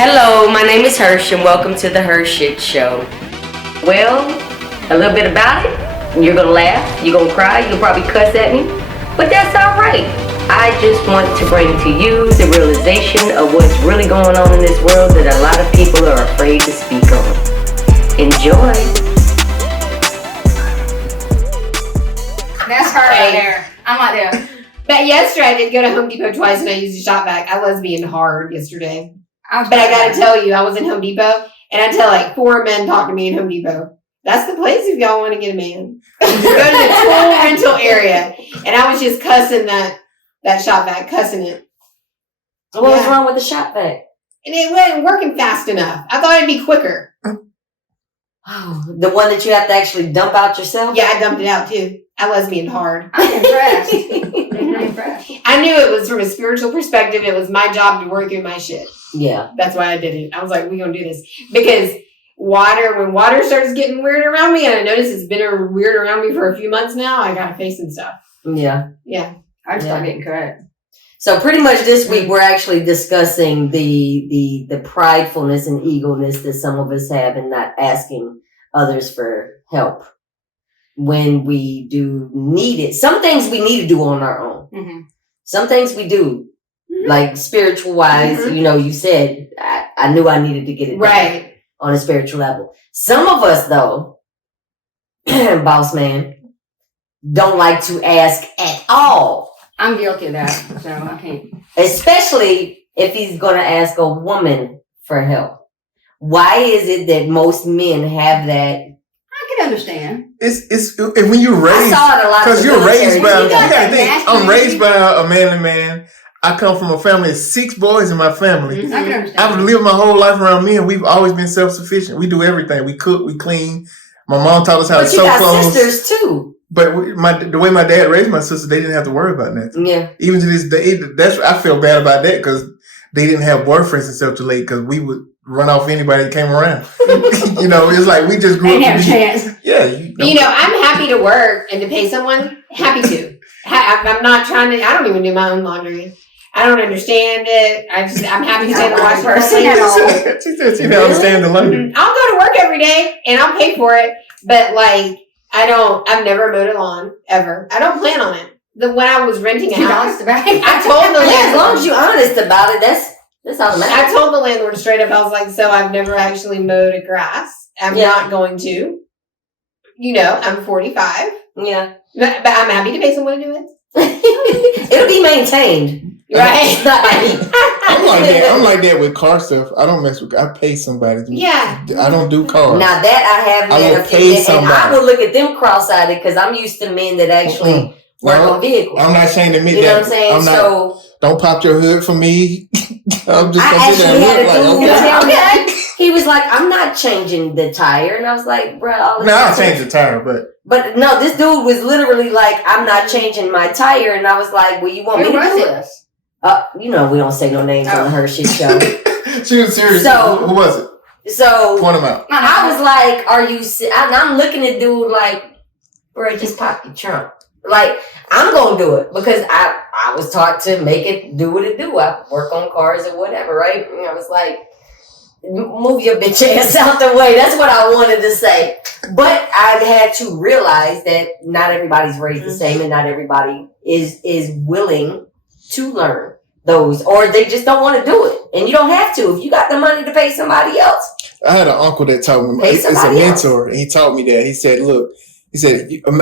Hello, my name is Hersh and welcome to the HERshyt Show. Well, a little bit about it. You're gonna laugh, you're gonna cry, you'll probably cuss at me, but that's alright. I just want to bring to you the realization of what's really going on in this world that a lot of people are afraid to speak on. Enjoy. That's her right there. I'm like that. But yesterday I did go to Home Depot twice and I used a shop vac. I was being hard yesterday. But I gotta tell you, I was in Home Depot and I tell like 4 men talk to me in Home Depot. That's the place if y'all want to get a man. Go to the tool rental area. And I was just cussing that shop vac, cussing it. So what was wrong with the shop vac? And it wasn't working fast enough. I thought it'd be quicker. Oh, the one that you have to actually dump out yourself? Yeah, I dumped it out too. I was being hard. I'm impressed. I'm impressed. I knew it was from a spiritual perspective. It was my job to work through my shit. Yeah. That's why I did it. I was like, we're going to do this. Because when water starts getting weird around me, and I notice it's been weird around me for a few months now, I got to face some stuff. Yeah. Yeah. I just start getting cut. So pretty much this week we're actually discussing the pridefulness and egoness that some of us have in not asking others for help when we do need it. Some things we need to do on our own. Mm-hmm. Some things we do. Like spiritual wise, you said, I knew I needed to get it right on a spiritual level. Some of us, though, boss man, don't like to ask at all. I'm guilty of that, so I can't. Especially if he's going to ask a woman for help. Why is it that most men have that? I can understand. It's when you're raised, I saw it a lot because you're raised by. You gotta think, I'm raised by a manly man. I come from a family of 6 boys in my family. I can understand. I've lived my whole life around men. We've always been self-sufficient. We do everything. We cook, we clean. My mom taught us how to sew clothes. But you got sisters too. But the way my dad raised my sister, they didn't have to worry about nothing. Yeah. Even to this day, I feel bad about that because they didn't have boyfriends and stuff to late because we would run off anybody that came around. It's like we just grew up. Have a chance. Yeah. I'm happy to work and to pay someone. Happy to. I'm not trying to. I don't even do my own laundry. I don't understand it. I'm happy to pay the wash person. She said she didn't understand the laundry. I'll go to work every day and I'll pay for it. But I've never mowed a lawn ever. I don't plan on it. When I was renting a house, I told the landlord. As long as you're honest about it, that's all that matters. I told the landlord straight up. I was like, so I've never actually mowed a grass. I'm not going to. I'm 45. Yeah. But I'm happy to pay someone to do it. It'll be maintained. Right. I'm like that with car stuff. I don't mess with. I pay somebody. Yeah. I don't do cars. Now that I have, I will pay somebody. And I will look at them cross-eyed because I'm used to men that actually work on vehicles. I'm not ashamed to admit that. You know what I'm saying? Don't pop your hood for me. I'm just I actually had a dude tell me. Okay. He was like, "I'm not changing the tire," and I was like, "Bro, I'll change the tire, But no, this dude was literally like, "I'm not changing my tire," and I was like, "Well, you want me to do it?" We don't say no names on the HERshyt Show. She was serious. So, who was it? So point him out. I was like, "Are you?" I'm looking at dude like, "Bro, just pop your trunk." Like, I'm gonna do it because I was taught to make it do what it do. I work on cars or whatever, right? And I was like, move your bitch ass out the way. That's what I wanted to say. But I've had to realize that not everybody's raised the same and not everybody is willing to learn those, or they just don't want to do it. And you don't have to. If you got the money to pay somebody else. I had an uncle that taught me. It's a mentor. And he taught me that. He said, look,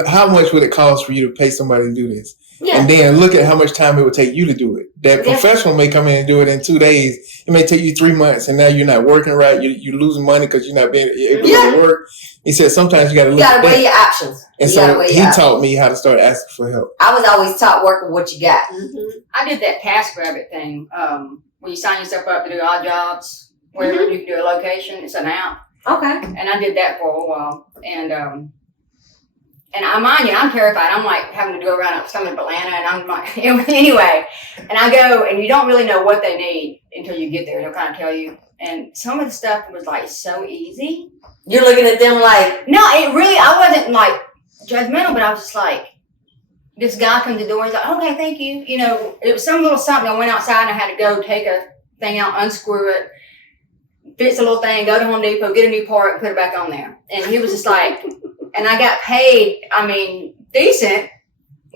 how much would it cost for you to pay somebody to do this? Yeah. And then look at how much time it would take you to do it. That professional may come in and do it in 2 days. It may take you 3 months, and now you're not working right. You're losing money because you're not being able to work. He said sometimes you got to look at that. You got to weigh your options. And so he taught me how to start asking for help. I was always taught work with what you got. Mm-hmm. I did that TaskRabbit thing. When you sign yourself up to do odd jobs, wherever you can do a location, it's an app. Okay. And I did that for a while. And I mind you, I'm terrified. I'm like having to go around some of Atlanta, and I'm like, anyway. And I go, and you don't really know what they need until you get there. They'll kind of tell you. And some of the stuff was like so easy. You're looking at them like, no, it really. I wasn't like judgmental, but I was just like, this guy comes to the door. He's like, okay, thank you. It was some little something. I went outside and I had to go take a thing out, unscrew it. fix a little thing, go to Home Depot, get a new part, and put it back on there. And he was just like, and I got paid, decent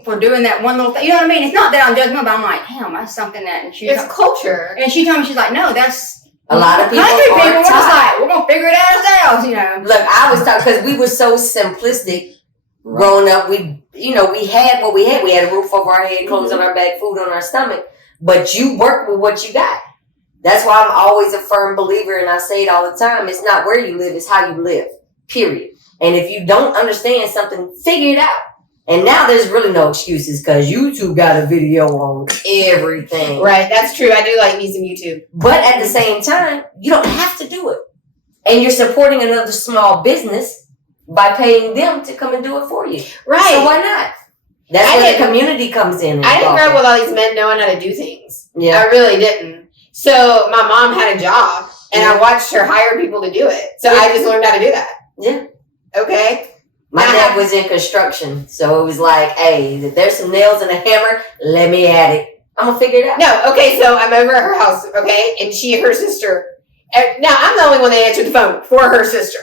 for doing that one little thing. You know what I mean? It's not that I'm judgmental, but I'm like, damn, that's something that, and It's culture. And she told me, she's like, no, that's a lot of people country people. are We're just like, we're going to figure it out ourselves, you know. Look, I was talking, because we were so simplistic growing up. We had what we had. We had a roof over our head, clothes on our back, food on our stomach. But you work with what you got. That's why I'm always a firm believer, and I say it all the time. It's not where you live, it's how you live, period. And if you don't understand something, figure it out. And now there's really no excuses because YouTube got a video on everything. Right, that's true. I do like me some YouTube. But at the same time, you don't have to do it. And you're supporting another small business by paying them to come and do it for you. Right. So why not? That's where the community comes in. I didn't grow up with all these men knowing how to do things. Yeah. I really didn't. So my mom had a job, and I watched her hire people to do it. So I just learned how to do that. Yeah. Okay. My dad was in construction, so it was like, hey, if there's some nails and a hammer, let me at it. I'm going to figure it out. No, okay, so I'm over at her house, okay, and her sister. Now, I'm the only one that answered the phone for her sister.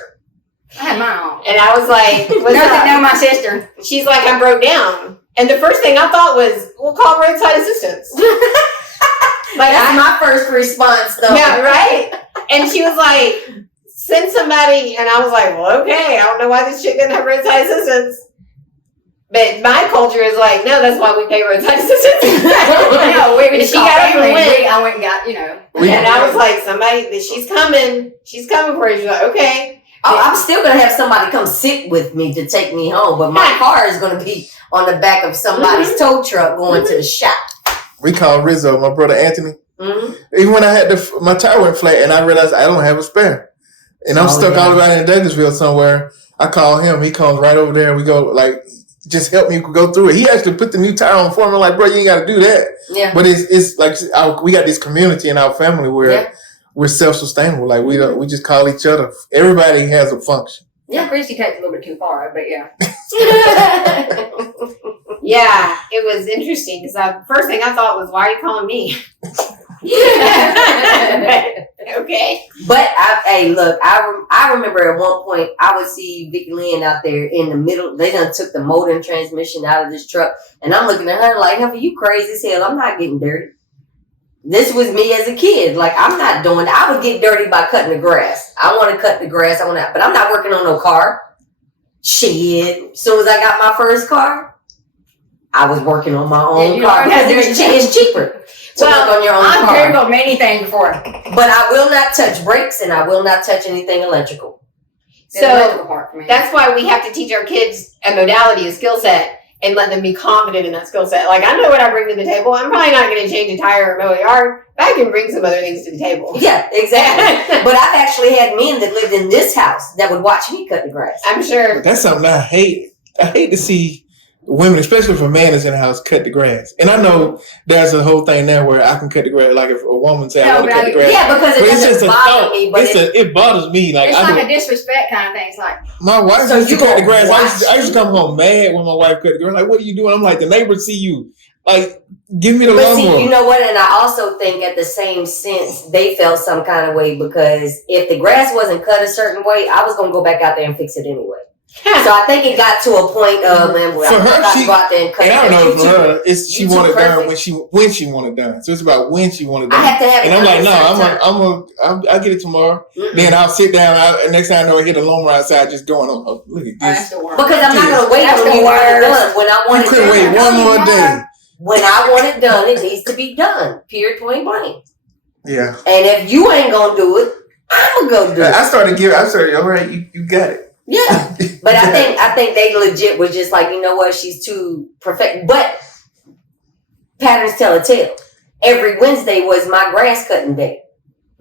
I had mine on. And I was like, what's up? Know my sister. She's like, I broke down. And the first thing I thought was, we'll call roadside assistance. That's my first response, though. Yeah, right? And she was like, send somebody. And I was like, well, okay. I don't know why this chick didn't have roadside assistance. But my culture is like, no, that's why we pay roadside assistance. She got up and went. I went and got, And I was like, she's coming. She's coming for you. She's like, okay. Oh, I'm still going to have somebody come sit with me to take me home. But my car is going to be on the back of somebody's tow truck going to the shop. We called Rizzo, my brother Anthony. Mm-hmm. Even when I had my tire went flat and I realized I don't have a spare. And I'm stuck all around in Douglasville somewhere. I call him. He comes right over there. And we go, like, just help me go through it. He actually put the new tire on for me. I'm like, bro, you ain't got to do that. Yeah. But it's like we got this community in our family where we're self-sustainable. Like, we just call each other. Everybody has a function. Yeah, Christy takes a little bit too far, but yeah. Yeah, it was interesting because the first thing I thought was, why are you calling me? Okay. But I remember at one point I would see Vicky Lynn out there in the middle. They done took the motor and transmission out of this truck, and I'm looking at her like, "Are you crazy as hell? I'm not getting dirty." This was me as a kid. Like, I'm not doing that. I would get dirty by cutting the grass. I want to cut the grass. But I'm not working on no car. Shit. As soon as I got my first car, I was working on my own car because it's cheaper to work on your own car. I'm terrible at many things before. But I will not touch brakes and I will not touch anything electrical. So that's why we have to teach our kids a modality, a skill set, and let them be confident in that skill set. Like, I know what I bring to the table. I'm probably not going to change a tire or mow a yard, but I can bring some other things to the table. Yeah, exactly. But I've actually had men that lived in this house that would watch me cut the grass. I'm sure. But that's something I hate. I hate to see women, especially if a man is in the house, cut the grass. And I know there's a whole thing there where I can cut the grass. Like if a woman says, I want to cut the grass. Yeah, because it doesn't bother me. But it bothers me. Like, it's like a disrespect kind of thing. It's like, my wife used to cut the grass. I used to come home mad when my wife cut the grass. Like, what are you doing? I'm like, the neighbors see you. Like, give me the lawnmower. See, you know what? And I also think at the same sense, they felt some kind of way because if the grass wasn't cut a certain way, I was going to go back out there and fix it anyway. So I think it got to a point of, man, for her, she, go out there and cut I don't know, for her, it's she wanted done when she wanted done. So it's about when she wanted done. I have to have and I'm like, no, I'll get it tomorrow. Mm-hmm. Then I'll sit down. And next time I know I hit a lawnmower outside, just going, oh, look at this. Because I'm not going to wait on you to get it done. When I want it done, wait one more day. When I want it done, it needs to be done. Period. Point blank. Yeah. And if you ain't gonna do it, I'm gonna go do it. I started, all right, you got it. Yeah, but I think they legit was just like, you know what, she's too perfect. But patterns tell a tale. Every Wednesday was my grass cutting day.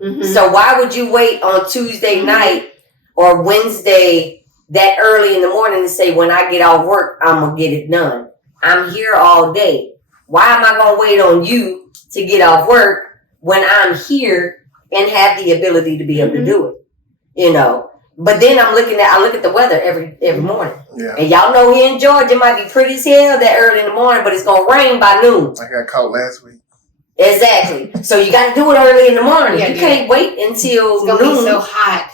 Mm-hmm. So why would you wait on Tuesday night or Wednesday that early in the morning to say, when I get off work, I'm gonna get it done? I'm here all day. Why am I gonna wait on you to get off work when I'm here and have the ability to be able to do it? You know. But then I look at the weather every morning. Yeah. And y'all know here in Georgia, it might be pretty as hell that early in the morning, but it's going to rain by noon. I got caught last week. Exactly. So you got to do it early in the morning. Yeah, you can't wait until it's gonna noon. be so hot.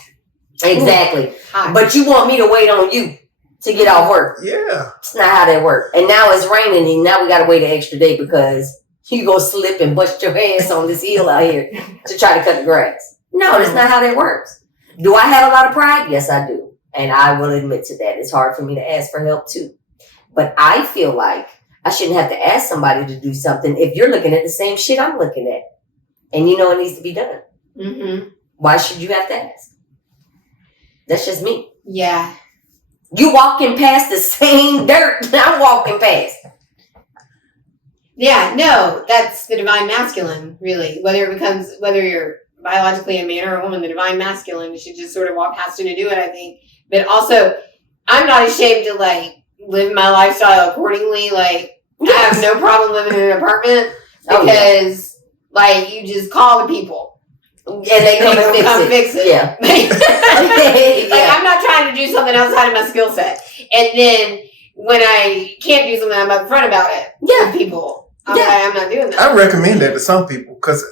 Exactly. Ooh, hot. But you want me to wait on you to get off work. Yeah. It's not how that works. And now it's raining and now we got to wait an extra day because you go slip and bust your ass on this hill out here to try to cut the grass. No, that's not how that works. Do I have a lot of pride? Yes, I do. And I will admit to that. It's hard for me to ask for help too. But I feel like I shouldn't have to ask somebody to do something if you're looking at the same shit I'm looking at. And you know it needs to be done. Mm-hmm. Why should you have to ask? That's just me. Yeah. You walking past the same dirt I'm walking past. Yeah, no, that's the divine masculine, really. Whether you're biologically a man or a woman, the divine masculine, you should just sort of walk past it and do it, I think. But also, I'm not ashamed to, like, live my lifestyle accordingly. Like, I have no problem living in an apartment because, like, you just call the people. And they come fix it. Yeah. Like, I'm not trying to do something outside of my skill set. And then when I can't do something, I'm upfront about it with people. I'm not doing that. I recommend that to some people because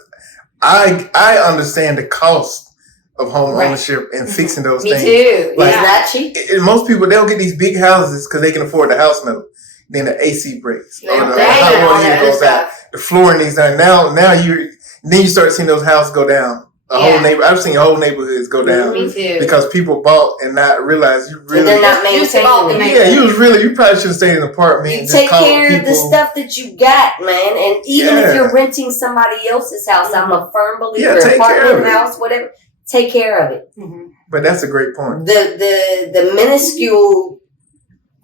I understand the cost of home ownership and fixing those things. Me too. Like, it's not cheap. And most people, they'll get these big houses because they can afford the house note. Then the AC breaks. Or the hot water heater goes out. The flooring needs done. Now you start seeing those houses go down. I've seen whole neighborhoods go down. Me too. Because people bought and not realized you really. And they're not maintaining it. Yeah, you probably should have stayed in an apartment. You take care of the stuff that you got, man. And even if you're renting somebody else's house, I'm a firm believer. Take care of apartment house, whatever. Take care of it. Mm-hmm. But that's a great point. The minuscule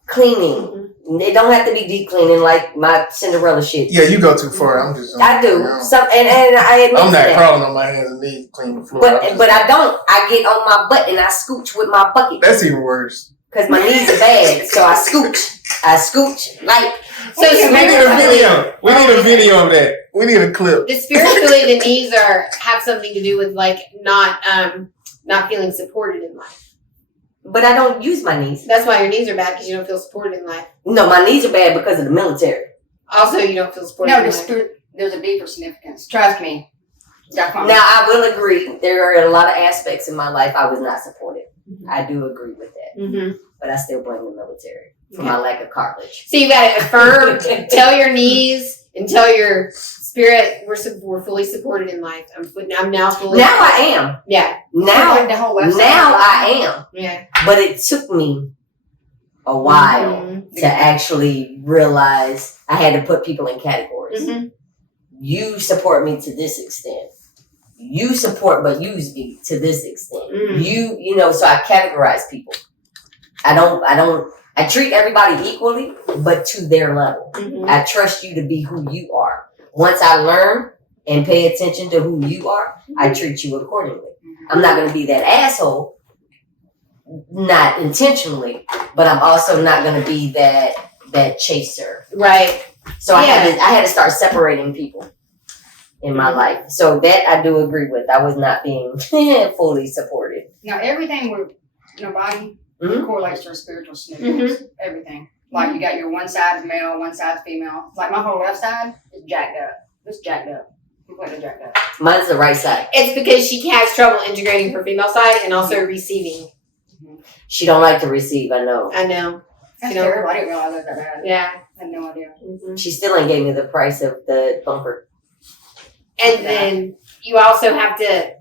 cleaning. It don't have to be deep cleaning like my Cinderella shit. Yeah, you go too far. I do. You know. And I admit I'm not that. crawling on my hands and knees cleaning the floor. But I don't. I get on my butt and I scooch with my bucket. That's even worse. Because my knees are bad, so I scooch. Like, so we need a video of that. We need a clip. Spiritually, the knees have something to do with, like, not feeling supported in life. But I don't use my knees. That's why your knees are bad, because you don't feel supported in life. No, my knees are bad because of the military. Also, you don't feel supported in life. There's a deeper significance. Trust me. Definitely. Now, I will agree. There are a lot of aspects in my life I was not supported. Mm-hmm. I do agree with that. Mm-hmm. But I still blame the military for my lack of cartilage. So you got to affirm, tell your knees, and tell your spirit, we're fully supported in life. I'm now fully. Now I am. Yeah. Now I am. Yeah. But it took me a while to actually realize I had to put people in categories. Mm-hmm. You support me to this extent. You support but use me to this extent. Mm. You know, so I categorize people. I treat everybody equally, but to their level. Mm-hmm. I trust you to be who you are. Once I learn and pay attention to who you are, I treat you accordingly. Mm-hmm. I'm not going to be that asshole, not intentionally, but I'm also not going to be that chaser. Right. So I had to start separating people in my life. So that I do agree with. I was not being fully supported. Now, everything in our body correlates to our spiritual significance. Mm-hmm. Everything. Like, you got your one side is male, one side is female. Like, my whole left side is jacked up. It's jacked up. Completely jacked up. Mine's the right side. It's because she has trouble integrating her female side and also receiving. Mm-hmm. She don't like to receive, I know. That's terrible. I didn't realize it was that bad. Yeah. I had no idea. Mm-hmm. She still ain't gave me the price of the bumper. And then you also have to,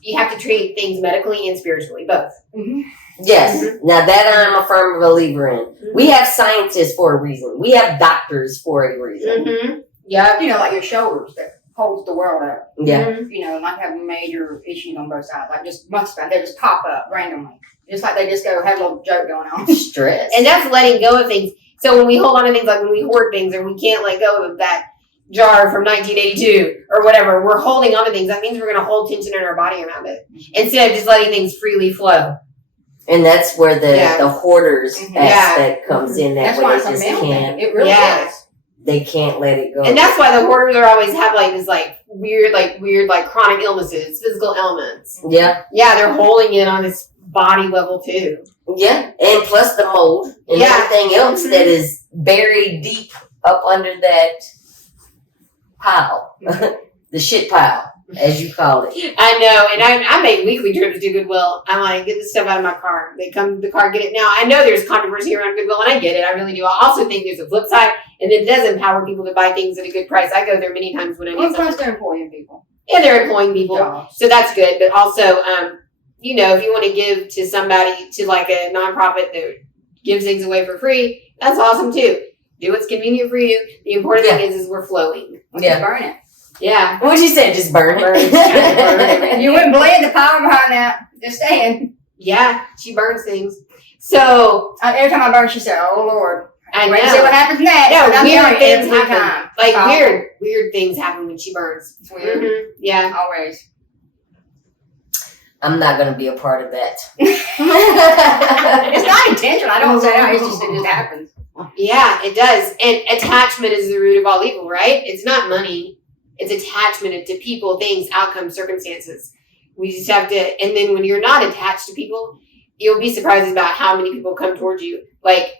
you have to treat things medically and spiritually, both. Mm-hmm. Yes. Mm-hmm. Now that I'm a firm believer in. Mm-hmm. We have scientists for a reason. We have doctors for a reason. Mm-hmm. Yeah. You know, like your shoulders that holds the world up. Yeah. Mm-hmm. You know, like having major issues on both sides. Like just months back, they just pop up randomly. Just like they just go have a little joke going on. Stress. And that's letting go of things. So when we hold on to things, like when we hoard things or we can't let go of that jar from 1982 or whatever, we're holding on to things. That means we're going to hold tension in our body around it instead of just letting things freely flow. And that's where the hoarders aspect comes in. That way they just can't. It really is. They can't let it go. And that's why the hoarders are always have this weird chronic illnesses, physical ailments. Yeah. Yeah, they're holding it on this body level too. Yeah. And plus the mold and everything else that is buried deep up under that pile, the shit pile, as you call it. I know, and I make weekly trips to Goodwill. I'm like, get this stuff out of my car. They come to the car, get it. Now, I know there's controversy around Goodwill, and I get it. I really do. I also think there's a flip side, and it does empower people to buy things at a good price. I go there many times when I need something. They're employing people. Yeah, they're employing people. Jobs. So that's good. But also, you know, if you want to give to somebody, to like a nonprofit that gives things away for free, that's awesome too. Do what's convenient for you. The important thing is we're flowing. Yeah. Burn it. Yeah. What you said? Just burn it. Burn it. You wouldn't believe the power behind that. Just saying. Yeah, she burns things. So every time I burn, she said, "Oh Lord." I Wait know. to see what happens next. No, weird things every happen. time. Like weird things happen when she burns. It's weird. Mm-hmm. Yeah. Always. I'm not gonna be a part of that. It's not intentional. I don't say that. It just happens. Yeah, it does. And attachment is the root of all evil, right? It's not money. It's attachment to people, things, outcomes, circumstances. We just have to, and then when you're not attached to people, you'll be surprised about how many people come towards you. Like,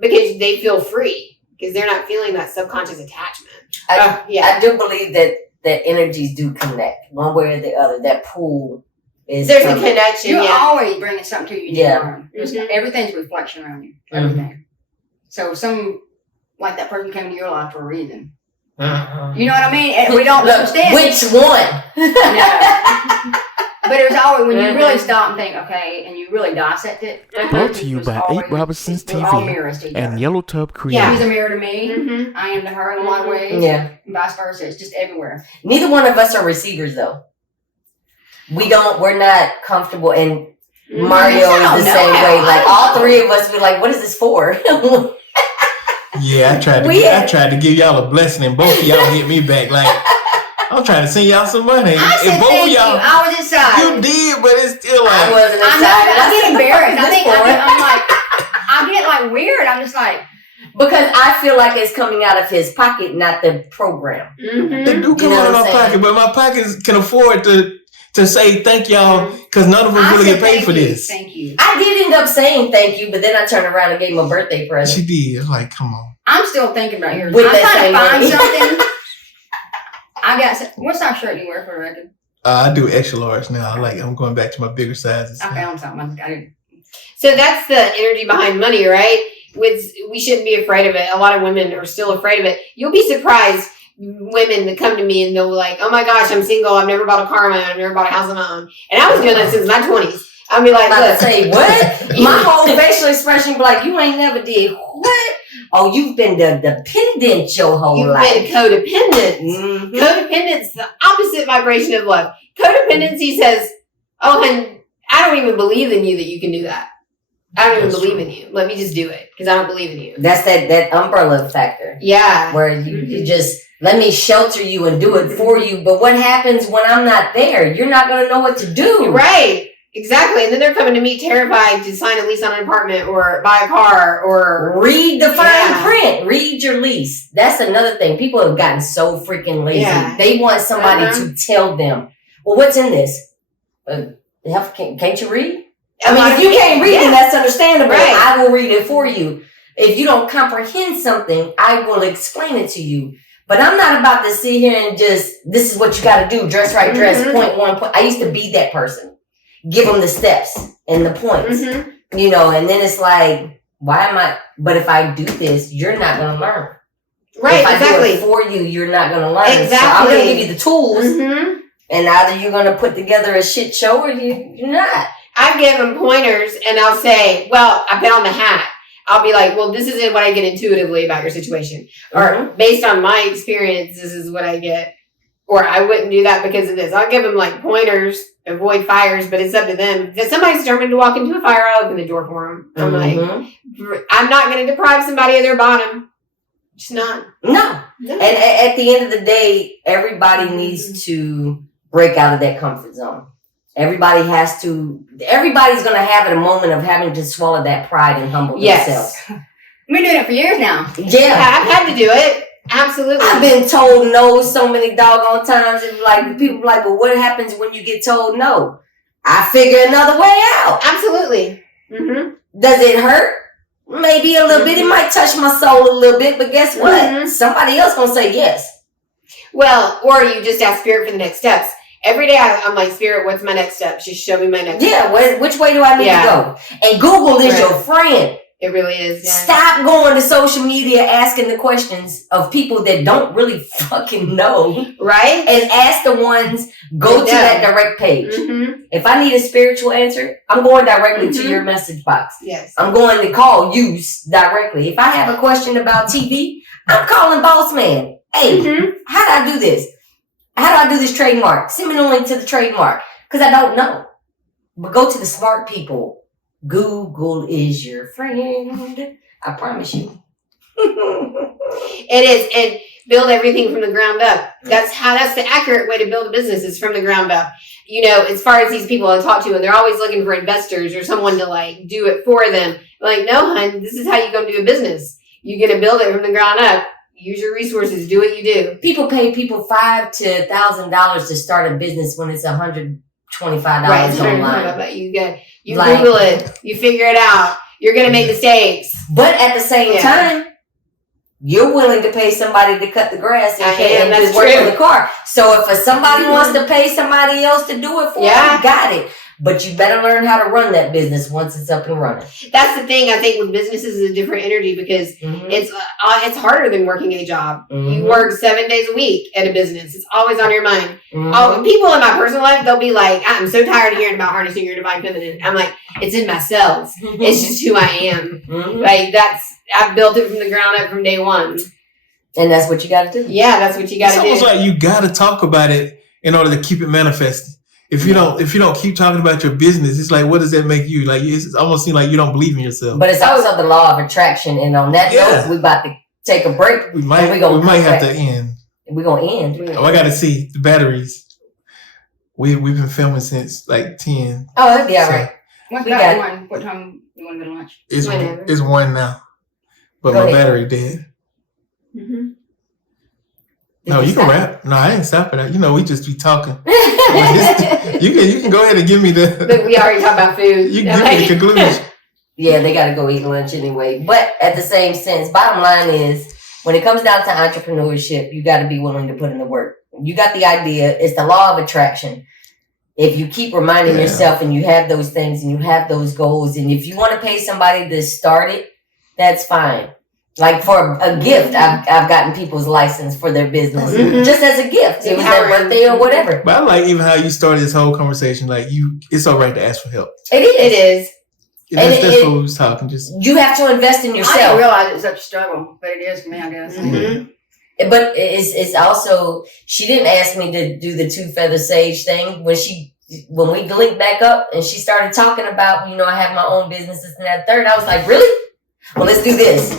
because they feel free. Because they're not feeling that subconscious attachment. I do believe that energies do connect one way or the other. That pool is there's a connection. You're always bringing something to you. Yeah. Everything's a reflection around you. Everything. So like that person came into your life for a reason. You know what I mean? And we don't understand. Which one? No. But it was always, when you really stop and think, okay, and you really dissect it. Brought to you by 8 Robinson's TV and Yellow Tub Creative. She's a mirror to me. I am to her in a lot of ways. Yeah. And vice versa. It's just everywhere. Neither one of us are receivers, though. We're not comfortable, and Mario is the same way. Like, all three of us, we're like, what is this for? Yeah, I tried to give y'all a blessing, and both of y'all hit me back like, I'm trying to send y'all some money. I said and both thank of y'all, you. I was excited. You did, but it's still like, I wasn't I excited. know, I get embarrassed. I get like weird. I'm just like, because I feel like it's coming out of his pocket, not the program. They do come out of my pocket, but my pockets can afford to say thank y'all, because none of us really get paid for this. Thank you. I did end up saying thank you, but then I turned around and gave him a birthday present. She did. Like, come on. I'm still thinking about yours. With I'm that trying to find same something. What size shirt do you wear for the record? I do extra large now. I'm going back to my bigger sizes. I found something. So that's the energy behind money, right? We shouldn't be afraid of it. A lot of women are still afraid of it. You'll be surprised, women that come to me and they'll be like, oh my gosh, I'm single. I've never bought a car on my own. I've never bought a house on my own. And I was doing that since my 20s. I'll be like, look. Say, what? My whole facial expression be like, you ain't never did what? Oh, you've been the dependent your whole life. You've been codependent. Mm-hmm. Codependent's the opposite vibration of love. Codependency says, oh, and I don't even believe in you that you can do that. I don't even believe in you. Let me just do it because I don't believe in you. That's that umbrella factor. Yeah. Where you just, let me shelter you and do it for you. But what happens when I'm not there? You're not going to know what to do. Right. Exactly. And then they're coming to me terrified to sign a lease on an apartment or buy a car or read the fine print. Read your lease. That's another thing. People have gotten so freaking lazy. Yeah. They want somebody to tell them, well, what's in this? Can't you read? I mean, if you can't read it, that's understandable. Right. I will read it for you. If you don't comprehend something, I will explain it to you. But I'm not about to sit here and just, this is what you got to do. Dress right, dress, point one, point. I used to be that person. Give them the steps and the points, you know, and then it's like, why am I, but if I do this, you're not going to learn. Right, if I do it for you, you're not going to learn. Exactly. So I'm going to give you the tools, and either you're going to put together a shit show or you're not. I give them pointers and I'll say, well, I bet on the hat. I'll be like, well, this isn't what I get intuitively about your situation. Or based on my experience, this is what I get. Or I wouldn't do that because of this. I'll give them like pointers, avoid fires, but it's up to them. If somebody's determined to walk into a fire, I'll open the door for them. I'm like, I'm not going to deprive somebody of their bottom. Just not. No. And at the end of the day, everybody needs to break out of that comfort zone. Everybody's going to have a moment of having to swallow that pride and humble themselves. I've been doing it for years now. Yeah. I've had to do it. Absolutely. I've been told no so many doggone times. And like people like, well, what happens when you get told no? I figure another way out. Absolutely. Does it hurt? Maybe a little bit. It might touch my soul a little bit, but guess what? Somebody else gonna say yes. Well, or you just ask Spirit for the next steps. Every day I'm like, Spirit, what's my next step? Just show me my next step. Which way do I need to go? And Google is your friend. It really is. Yeah. Stop going to social media asking the questions of people that don't really fucking know. Right? And ask the ones, go to that direct page. Mm-hmm. If I need a spiritual answer, I'm going directly to your message box. Yes. I'm going to call you directly. If I have a question about TV, I'm calling Boss Man. Hey, how do I do this? How do I do this trademark? Send me the link to the trademark. Because I don't know. But go to the smart people. Google is your friend. I promise you. It is. And build everything from the ground up. That's the accurate way to build a business is from the ground up. You know, as far as these people I talk to, and they're always looking for investors or someone to like do it for them. Like, no, hun, this is how you're going to do a business. You're going to build it from the ground up. Use your resources. Do what you do. People pay people $5,000 to $1,000 to start a business when it's $125 online. You Google it. You figure it out. You're going to make mistakes. But at the same time, you're willing to pay somebody to cut the grass and just work on the car. So if somebody wants to pay somebody else to do it for you, got it. But you better learn how to run that business once it's up and running. That's the thing. I think with businesses is a different energy because it's harder than working a job. You work 7 days a week at a business. It's always on your mind. People in my personal life, they'll be like, I'm so tired of hearing about harnessing your divine feminine. I'm like, it's in my cells. It's just who I am. Like I've built it from the ground up from day one. And that's what you got to do. Yeah, that's what you got to do. It's almost like you got to talk about it in order to keep it manifesting. If you don't keep talking about your business, it's like, what does that make you? Like, it's almost seems like you don't believe in yourself. But it's also the law of attraction. And on that note, we're about to take a break. We might have to end. We're going to end. Oh, I got to see the batteries. We've been filming since like 10. Oh, that'd be all right. What's that one? What time you want to go to lunch? It's 1 now. But my battery dead. No, you can rap. No, I ain't stopping that. You know, we just be talking. You can go ahead and give me the. But we already talked about food. You give me the conclusion. Yeah, they got to go eat lunch anyway. But at the same sense, bottom line is, when it comes down to entrepreneurship, you got to be willing to put in the work. You got the idea. It's the law of attraction. If you keep reminding yourself and you have those things and you have those goals, and if you want to pay somebody to start it, that's fine. Like for a gift, I've gotten people's license for their business just as a gift. It was their birthday or whatever. But I like even how you started this whole conversation. Like it's all right to ask for help. It is. That's what we was talking. Just you have to invest in yourself. I didn't realize it's such a struggle, but it is for me, I guess. But it's also, she didn't ask me to do the 2 feather sage thing when we linked back up and she started talking about, I have my own business, this and that third. I was like, really? Well, let's do this.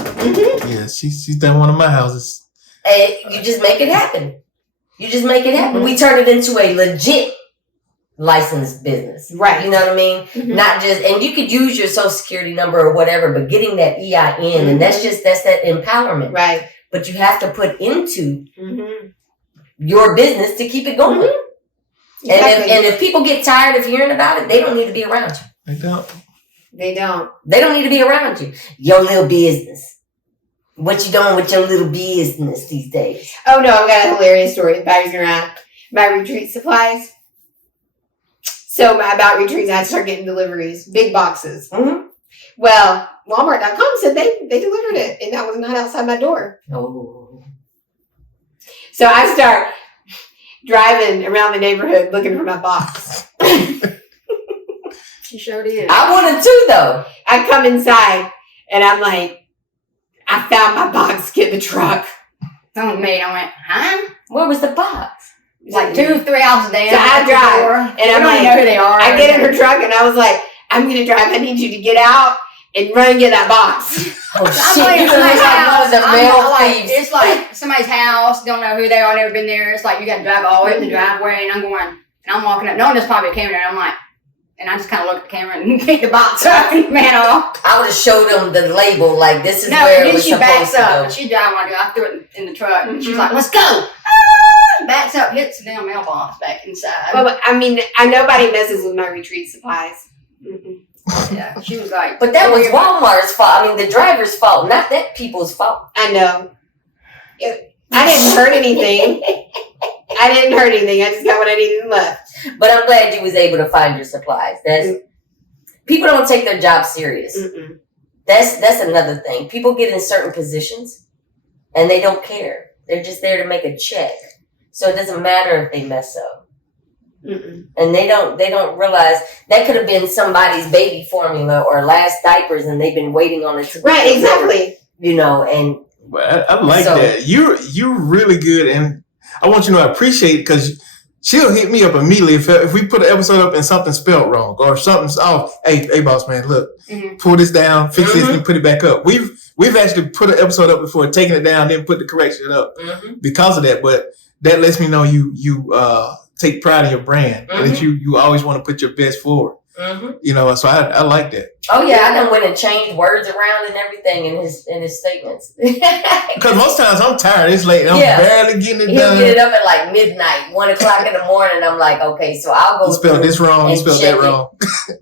Yeah, she's done one of my houses. And you just make it happen. We turn it into a legit licensed business. Right. You know what I mean? Not just, and you could use your social security number or whatever, but getting that EIN, and that's that empowerment. Right. But you have to put into your business to keep it going. Exactly. And if people get tired of hearing about it, they don't need to be around you. They don't. They don't need to be around you. Your little business. What you doing with your little business these days? Oh no, I've got a hilarious story. Baggy's gonna wrap. My retreat supplies. So about retreats, I had to start getting deliveries, big boxes. Well, Walmart.com said they delivered it, and that was not outside my door. Oh. So I start driving around the neighborhood looking for my box. She sure did. I wanted to, though. I come inside, and I'm like, I found my box, get in the truck. Someone made, I went, huh? Where was the box? It's like 2-3 houses down. So I drive, and I'm like, know who they are. I get in her truck, and I was like, I'm going to drive. I need you to get out and run and get that box. Oh, shit. You like one of the mail thieves. It's like somebody's house, don't know who they are, never been there. It's like you got to drive all the way up the driveway, and I'm going, and I'm walking up. No one just probably came there, and I'm like, and I just kind of looked at the camera and picked the box up and ran off. I would have showed them the label, like, this is where it was supposed to go. No, then she backs up, and she drives like, I threw it in the truck, and she's like, let's go. Backs up, hits the damn mailbox back inside. Well, I mean, nobody messes with my retreat supplies. Yeah, she was like, but that was Walmart's fault. I mean, the driver's fault, not that people's fault. I know. I didn't hurt anything. I just got what I needed and left. But I'm glad you was able to find your supplies. People don't take their job serious. Mm-mm. That's another thing. People get in certain positions and they don't care. They're just there to make a check. So it doesn't matter if they mess up. Mm-mm. And they don't realize that could have been somebody's baby formula or last diapers, and they've been waiting on it to be right. Exactly. And I like that. You're really good, and I want you to know I appreciate it because she'll hit me up immediately if we put an episode up and something's spelled wrong or something's off. Hey, boss man, look, pull this down, fix this, and put it back up. We've actually put an episode up before, taking it down, then put the correction up because of that. But that lets me know you take pride in your brand and that you always want to put your best forward. So I like that. Oh yeah, I done went and changed words around and everything in his statements. Because most times I'm tired, it's late, and I'm barely getting it done. He'll get it up at like midnight, 1 o'clock in the morning. I'm like, okay, so I'll go. You spelled this wrong. You spelled that wrong.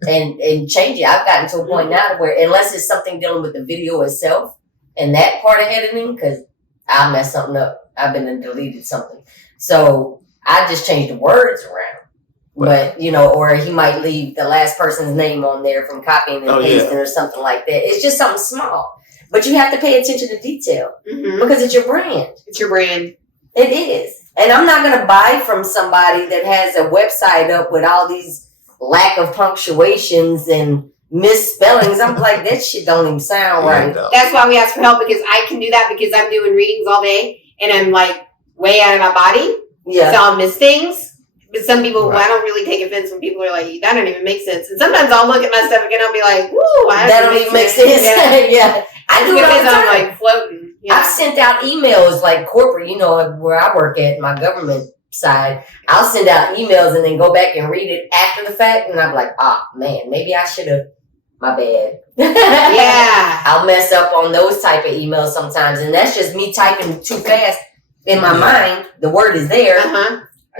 and change it. I've gotten to a point now where unless it's something dealing with the video itself and that part of editing, because I'll mess something up. I've been and deleted something, so I just change the words around. But, or he might leave the last person's name on there from copying and pasting or something like that. It's just something small. But you have to pay attention to detail because it's your brand. It's your brand. It is. And I'm not going to buy from somebody that has a website up with all these lack of punctuations and misspellings. I'm like, that shit don't even sound right. That's why we ask for help, because I can do that because I'm doing readings all day and I'm like way out of my body. Yeah. So I'll miss things. But some people, I don't really take offense when people are like, that don't even make sense. And sometimes I'll look at my stuff again and I'll be like, woo, that don't even make sense. Yeah. I do it all the time. I'm like floating. Yeah. I've sent out emails like corporate, where I work at, my government side. I'll send out emails and then go back and read it after the fact. And I'm like, man, maybe I should have. My bad. Yeah. I'll mess up on those type of emails sometimes. And that's just me typing too fast in my mind. The word is there.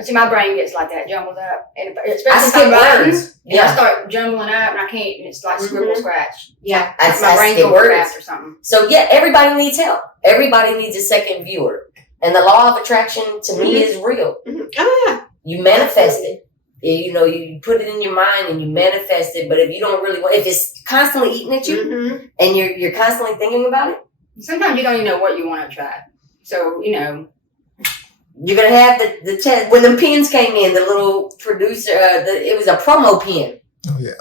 See, my brain gets like that, jumbled up. And especially I skip words. Yeah. I start jumbling up and I can't, and it's like scribble scratch. Yeah. My brain goes fast or something. So yeah, everybody needs help. Everybody needs a second viewer. And the law of attraction to me is real. Oh yeah. You manifest it. You put it in your mind and you manifest it. But if you don't really if it's constantly eating at you and you're constantly thinking about it. Sometimes you don't even know what you want to try. So, you're going to have the test. When the pens came in, the little producer, it was a promo pen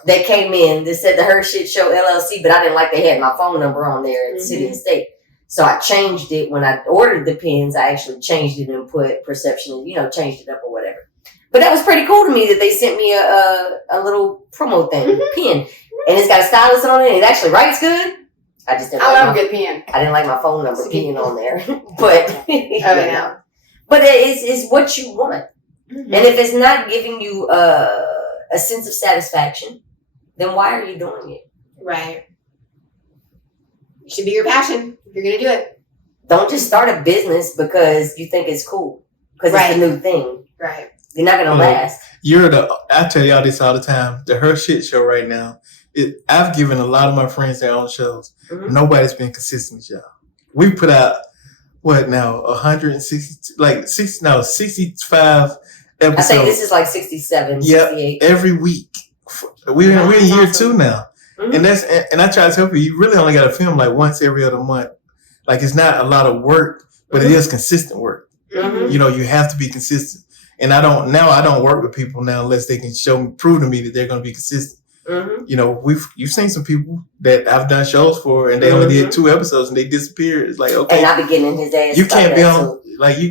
that came in that said the HERshyt Show LLC, but I didn't like they had my phone number on there in City and State. So I changed it. When I ordered the pens, I actually changed it and put perception, changed it up or whatever. But that was pretty cool to me that they sent me a little promo thing, pen. And it's got a stylus on it. And it actually writes good. I just didn't love a good pen. I didn't like my phone number pen on there. But But it's what you want. And if it's not giving you a sense of satisfaction, then why are you doing it? Right. It should be your passion if you're going to do it. Don't just start a business because you think it's cool. Because it's the new thing. Right. You're not going to last. I tell y'all this all the time. The HERshyt Show right now, I've given a lot of my friends their own shows. Nobody's been consistent with y'all. We put out, 160, 65 episodes. I think this is like 67, 68. Every week. We're in year 2 now. And I try to tell people, you really only got to film like once every other month. Like, it's not a lot of work, but it is consistent work. You have to be consistent. And I don't work with people now unless they can prove to me that they're going to be consistent. You've seen some people that I've done shows for, and they only did 2 episodes and they disappeared. It's like, okay, and I be getting in his ass. You can't be on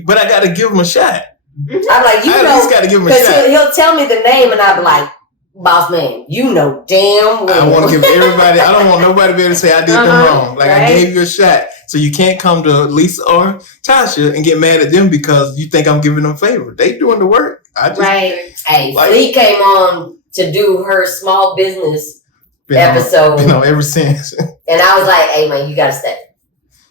but I got to give him a shot. I'm like, at least got to give him a shot. Because he'll tell me the name, and I'll be like, boss man, damn well. I want to give everybody. I don't want nobody to be able to say I did them wrong. Like I gave you a shot, so you can't come to Lisa or Tasha and get mad at them because you think I'm giving them a favor. They doing the work. Hey, Lee came on to do her small business episode. Ever since. And I was like, hey man, you gotta stay.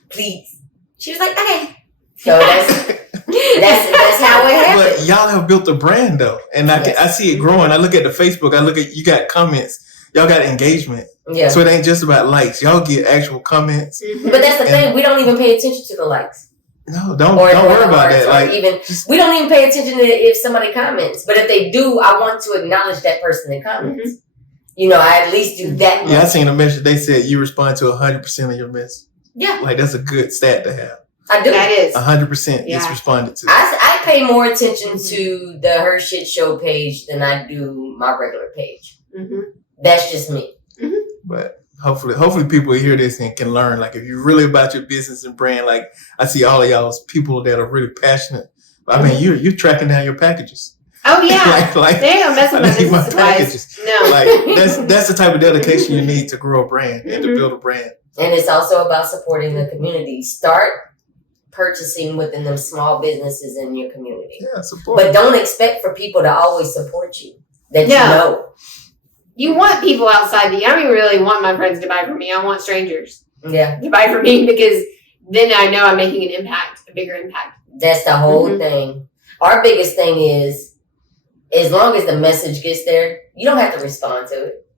Please. She was like, okay. So that's how it happened. But y'all have built a brand though. And I see it growing. I look at the Facebook, you got comments. Y'all got engagement. Yeah. So it ain't just about likes. Y'all get actual comments. But that's the thing, we don't even pay attention to the likes. No, don't worry about that. Like, even we don't even pay attention to if somebody comments, but if they do, I want to acknowledge that person that comments. Mm-hmm. You know, I at least do that. Yeah, I seen a message. They said you respond to 100% of your messages. Yeah, like that's a good stat to have. I do. That is 100% is responded to. I pay more attention to the HERshyt Show page than I do my regular page. Mm-hmm. That's just me. Mm-hmm. But hopefully people hear this and can learn. Like if you're really about your business and brand, like I see all of y'all's people that are really passionate. I mean, you're tracking down your packages. Oh yeah, like they don't mess with my packages. No, like that's the type of dedication you need to grow a brand and to build a brand. And it's also about supporting the community. Start purchasing within them small businesses in your community. Yeah, support. But don't expect for people to always support you. That you know. You want people outside I don't even really want my friends to buy from me. I want strangers to buy from me because then I know I'm making an impact, a bigger impact. That's the whole thing. Our biggest thing is, as long as the message gets there, you don't have to respond to it.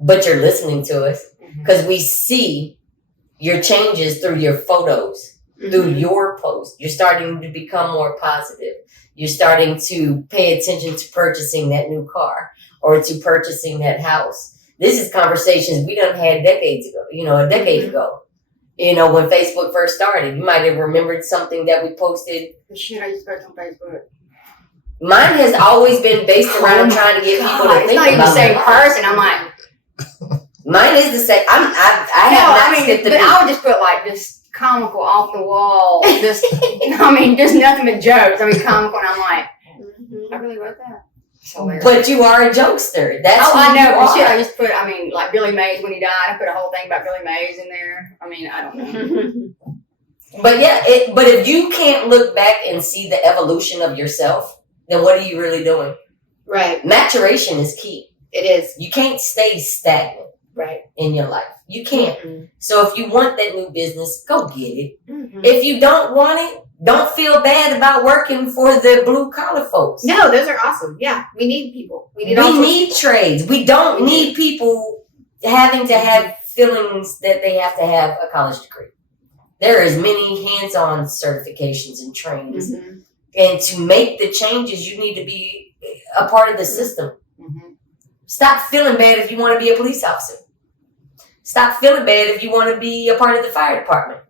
But you're listening to us. Because we see your changes through your photos, through your posts. You're starting to become more positive. You're starting to pay attention to purchasing that new car or to purchasing that house. This is conversations we done had decades ago, a decade ago. When Facebook first started, you might have remembered something that we posted. Shit, I used to post on Facebook. Mine has always been based around trying to get people to think about it. It's not even the same person. I'm like... Mine is the same. I would just put like this comical off the wall. Just nothing but jokes. Comical, and I'm like, I really wrote that. But you are a jokester. That's I know. Shit, I just put. Like Billy Mays when he died. I put a whole thing about Billy Mays in there. I don't know. But yeah, but if you can't look back and see the evolution of yourself, then what are you really doing? Right. Maturation is key. It is. You can't stay stagnant. Right. In your life. You can't. Mm-hmm. So if you want that new business, go get it. Mm-hmm. If you don't want it, don't feel bad about working for the blue collar folks. No, those are awesome. Yeah. We need people. We need trades. We don't need people having to have feelings that they have to have a college degree. There is many hands-on certifications and trainings. Mm-hmm. And to make the changes, you need to be a part of the system. Mm-hmm. Stop feeling bad if you want to be a police officer. Stop feeling bad if you want to be a part of the fire department.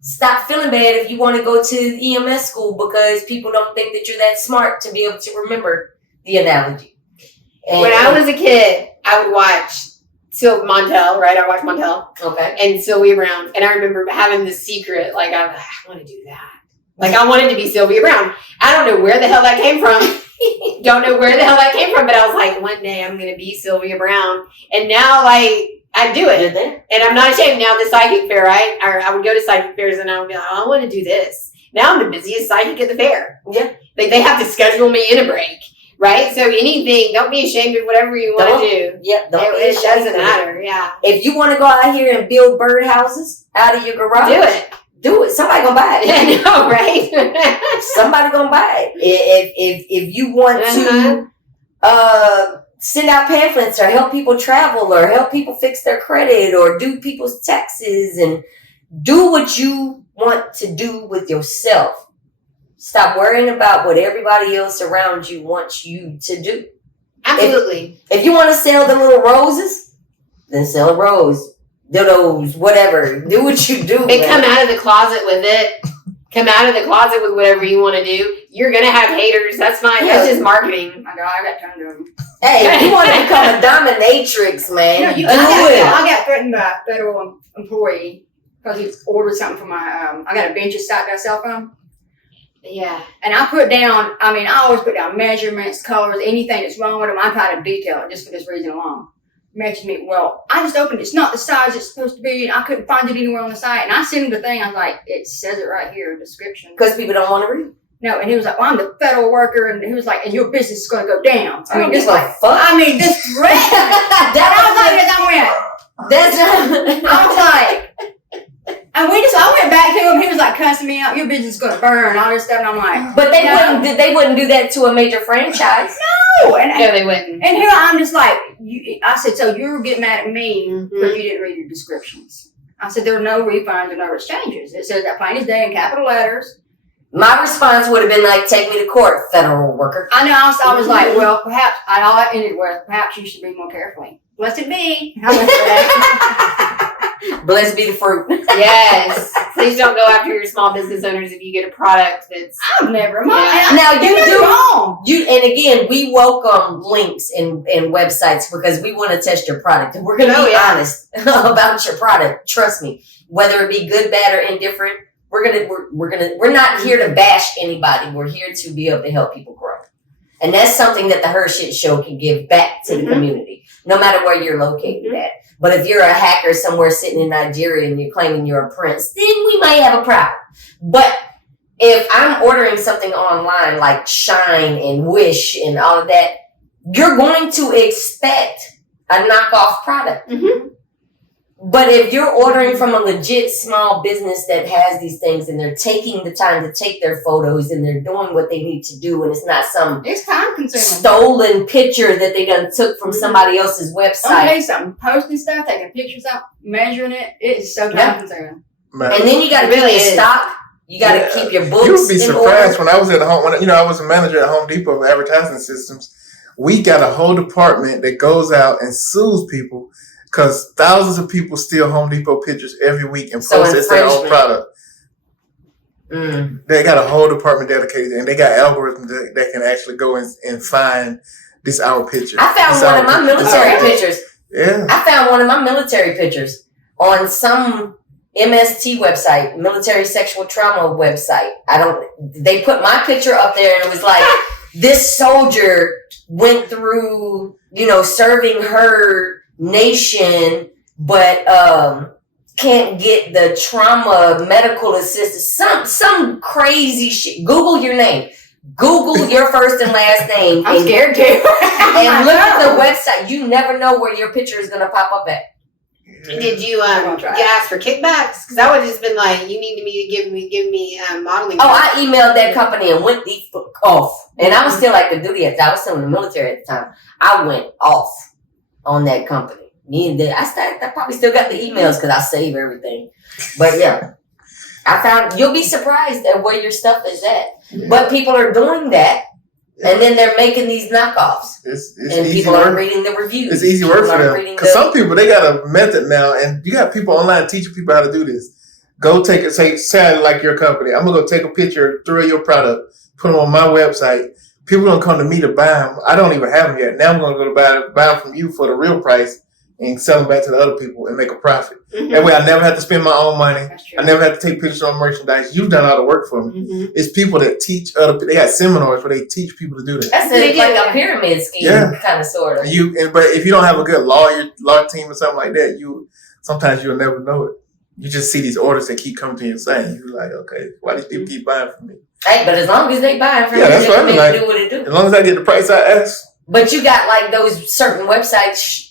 Stop feeling bad if you want to go to EMS school because people don't think that you're that smart to be able to remember the analogy. And when I was a kid, I would watch Montel, right? I watched Montel. Okay. And Sylvia Brown. And I remember having this secret, like, I want to do that. Like, I wanted to be Sylvia Brown. I don't know where the hell that came from. Don't know where the hell that came from, but I was like, one day I'm going to be Sylvia Brown. And now, like, I do it. And I'm not ashamed. Now the psychic fair, right? Or I would go to psychic fairs and I would be like, I want to do this. Now I'm the busiest psychic at the fair. Yeah. Like, they have to schedule me in a break, right? So anything, don't be ashamed of whatever you want to do. Yep. It doesn't matter. Yeah. If you want to go out here and build birdhouses out of your garage, do it. Do it. Somebody gonna buy it. I know, right? Somebody gonna buy it. If you want to send out pamphlets or help people travel or help people fix their credit or do people's taxes and do what you want to do with yourself. Stop worrying about what everybody else around you wants you to do. Absolutely. If you want to sell the little roses, then sell a rose. Dildos, whatever. Do what you do. And come out of the closet with it. Come out of the closet with whatever you want to do. You're going to have haters. That's fine. Yeah. That's just marketing. I got turned to them. Hey, if you want to become a dominatrix, man. I got threatened by a federal employee because he ordered something from my, I got a bench site by cell phone. Yeah. And I put down, I always put down measurements, colors, anything that's wrong with them. I try to detail it just for this reason alone. Messaged me, well, I just opened it. It's not the size it's supposed to be. And I couldn't find it anywhere on the site. And I sent him the thing. I was like, it says it right here, description. Because people don't want to read. No, and he was like, well, I'm the federal worker. And he was like, and your business is going to go down. This threat. This threat. I was like, and I went back to him. He was like cussing me out. Your business is going to burn, all this stuff. And I'm like, but they wouldn't do that to a major franchise. No, they wouldn't. And here I'm just like, I said, so you're getting mad at me because you didn't read your descriptions. I said, there are no refunds or no exchanges. It says that plain as day in capital letters. My response would have been like, take me to court, federal worker. I know. I was like, well, perhaps, all I ended with, perhaps you should read more carefully. Blessed be. Blessed be the fruit. Yes. Please don't go after your small business owners if you get a product that's. I've never mind. Yeah. Now you do wrong. and again, we welcome links in websites because we want to test your product. And we're going to be honest about your product. Trust me. Whether it be good, bad, or indifferent, we're not here to bash anybody. We're here to be able to help people grow. And that's something that the HERshyt Show can give back to the community, no matter where you're located at. But if you're a hacker somewhere sitting in Nigeria and you're claiming you're a prince, then we might have a problem. But if I'm ordering something online like Shine and Wish and all of that, you're going to expect a knockoff product. Mm-hmm. But if you're ordering from a legit small business that has these things and they're taking the time to take their photos and they're doing what they need to do and it's not some It's time consuming. stolen picture that they done took from somebody else's Let me website. tell you something. Posting stuff, taking pictures out, measuring it, it is so time consuming. Man, And then you got to keep your stock. You got to keep your books you would be in surprised order. when I was at home. I was a manager at Home Depot of advertising systems. We got a whole department that goes out and sues people because thousands of people steal Home Depot pictures every week and post as their own product. They got a whole department dedicated, and they got algorithms that can actually go and find this our picture. I found one of my military pictures. Yeah. I found one of my military pictures on some MST website, military sexual trauma website. They put my picture up there and it was like, this soldier went through, serving her nation, but can't get the trauma medical assistance. Some crazy shit. Google your name. Google your first and last name. I'm scared too. And look at the website. You never know where your picture is going to pop up at. Did you get asked for kickbacks? Because I would have just been like, you need to give me modeling. Oh, I emailed that company and went the fuck off. And I was still like the duty I was still in the military at the time. I went off on that company. I probably still got the emails because I save everything. But yeah, I found you'll be surprised at where your stuff is at. But people are doing that. And then they're making these knockoffs. It's and people are reading the reviews. It's easy work for them. Because some people, they got a method now, and you got people online teaching people how to do this. Go take it, say like your company. I'm going to go take a picture, throw your product, put them on my website. People don't come to me to buy them. I don't even have them yet. Now I'm going to go buy them from you for the real price and sell them back to the other people and make a profit. Mm-hmm. That way I never have to spend my own money. I never have to take pictures on merchandise. You've done all the work for me. Mm-hmm. It's people that teach other people. They got seminars where they teach people to do that. That's like a pyramid scheme, kind of, sort of. But if you don't have a good law team or something like that, sometimes you'll never know it. You just see these orders that keep coming to your site. You're like, okay, why these people keep buying from me? Hey, but as long as they buying from you, that's they what can make like, it do what it do. As long as I get the price I ask. But you got like those certain websites,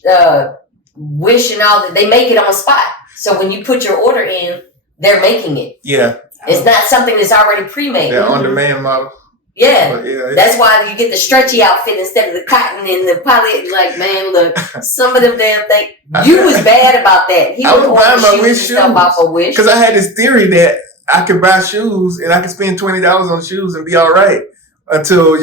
Wish and all that, they make it on spot. So when you put your order in, they're making it. Yeah. It's not something that's already pre-made. They're on-demand model. Yeah. That's why you get the stretchy outfit instead of the cotton and the poly. Like, man, look, some of them damn things. You was bad about that. He I was buying my Wish shoes. Off of Wish. Because I had this theory that I could buy shoes and I could spend $20 on shoes and be all right. Until,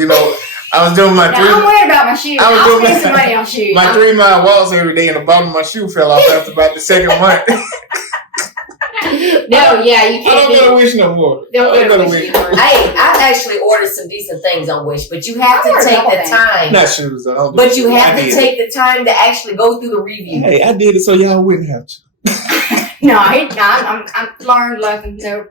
I was doing my I'm worried about my shoes. I'll spend some money on shoes. My 3-mile walks every day and the bottom of my shoe fell off after about the second month. No, yeah, you can't. I don't go to Wish no more. Don't go to Wish anymore. Hey, I've actually ordered some decent things on Wish, but you have to take the time. Not shoes, though. But you have to take the time to actually go through the review. Hey, I did it so y'all wouldn't have to. I'm learned lesson. No.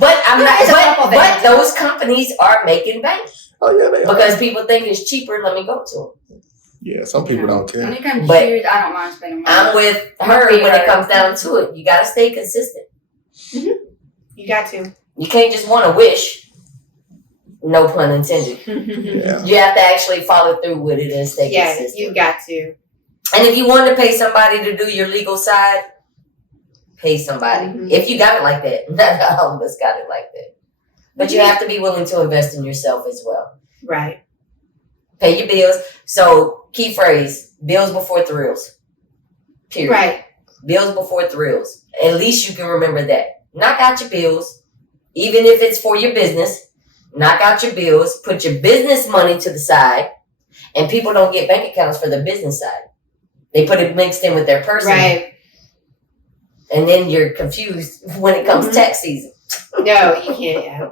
But but those companies are making bank. Oh yeah, they are. Because people think it's cheaper. Let me go to them. Yeah, some people don't care. When it comes to shoes, I don't mind spending money. I'm with her when it comes down to it. You got to stay consistent. Mm-hmm. You got to. You can't just want to wish. No pun intended. Yeah. You have to actually follow through with it and stay consistent. You got to. And if you want to pay somebody to do your legal side, pay somebody. Mm-hmm. If you got it like that. Not all of us got it like that. But you have to be willing to invest in yourself as well. Right. Pay your bills. So, key phrase, bills before thrills. Period. Right. Bills before thrills. At least you can remember that. Knock out your bills, even if it's for your business. Knock out your bills, put your business money to the side, and people don't get bank accounts for the business side. They put it mixed in with their personal. Right. And then you're confused when it comes tax season. No, you can't. Yeah.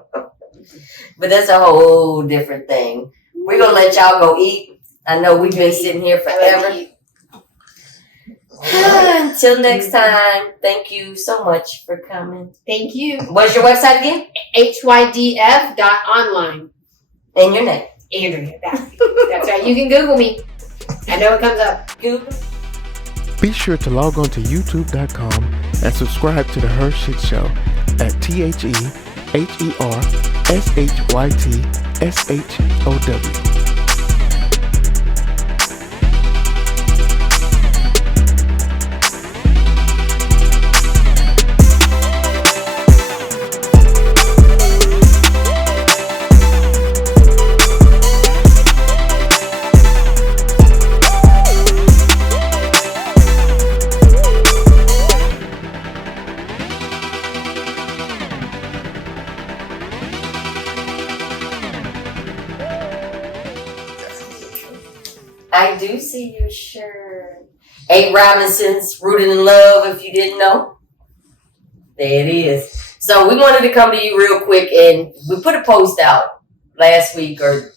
But that's a whole different thing. We're going to let y'all go eat. I know we've been sitting here forever. Until next time, thank you so much for coming. Thank you. What's your website again? HYDF.online. And your name? Andrea Bagby. That's right. You can Google me. I know it comes up. Google. Be sure to log on to youtube.com and subscribe to the HERshyt Show at TheHERshytShow. I do see your shirt. 8 Robinsons, Rooted in Love, if you didn't know. There it is. So we wanted to come to you real quick, and we put a post out last week or a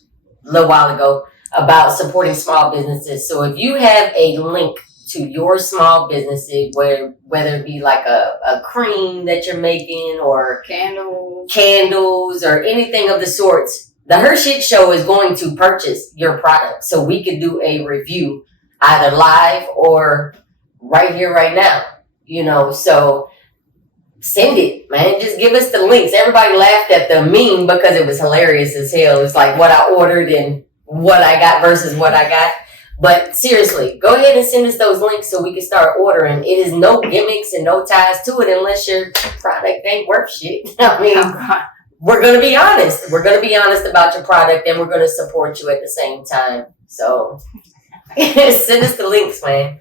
little while ago about supporting small businesses. So if you have a link to your small businesses, whether it be like a cream that you're making or candles or anything of the sorts, the HERshyt Show is going to purchase your product so we could do a review either live or right here, right now. So send it, man. Just give us the links. Everybody laughed at the meme because it was hilarious as hell. It's like what I ordered and what I got versus what I got. But seriously, go ahead and send us those links so we can start ordering. It is no gimmicks and no ties to it unless your product ain't worth shit. I mean, we're going to be honest. We're going to be honest about your product, and we're going to support you at the same time. So send us the links, man.